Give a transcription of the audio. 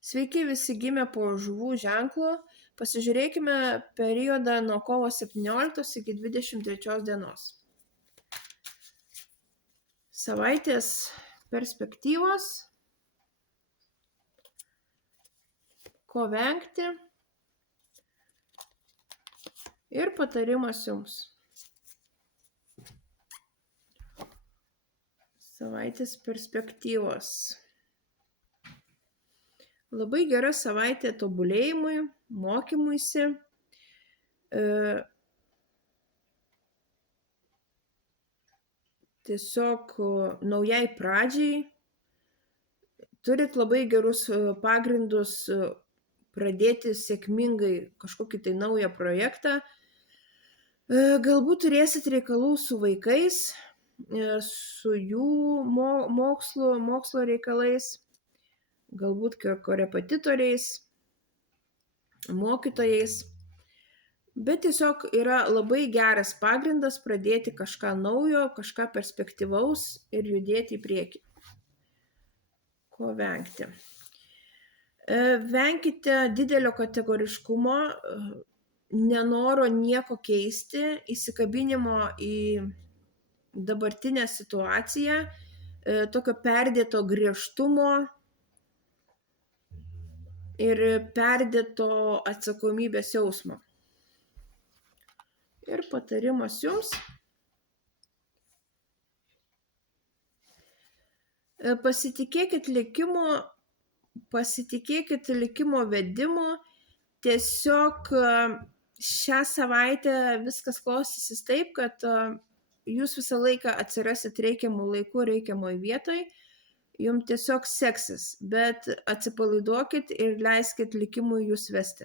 Sveiki visi gimę po žuvų ženklu. Pasižiūrėkime periodą nuo kovo 17 iki 23 dienos. Savaitės perspektyvos. Ko vengti. Ir patarimas jums. Savaitės perspektyvos. Labai gera savaitė tobulėjimui, mokymuisi. Tiesiog naujai pradžiai. Turit labai gerus pagrindus pradėti sėkmingai kažkokį tai naują projektą. Galbūt turėsit reikalų su vaikais, su jų mokslo reikalais, galbūt korepetitoriais, mokytojais. Bet tiesiog yra labai geras pagrindas pradėti kažką naujo, kažką perspektyvaus ir judėti į priekį. Ko vengti? Venkite didelio kategoriškumo, nenoro nieko keisti, įsikabinimo į dabartinę situaciją, tokio perdėto griežtumo ir perdėto atsakomybės jausmo. Ir patarimas jums. Pasitikėkit likimo vedimu. Tiesiog šią savaitę viskas klostysis taip, kad jūs visą laiką atsirasit reikiamų laikų, reikiamoj vietoj. Jums tiesiog seksis, bet atsipalaiduokit ir leiskit likimui jūs vesti.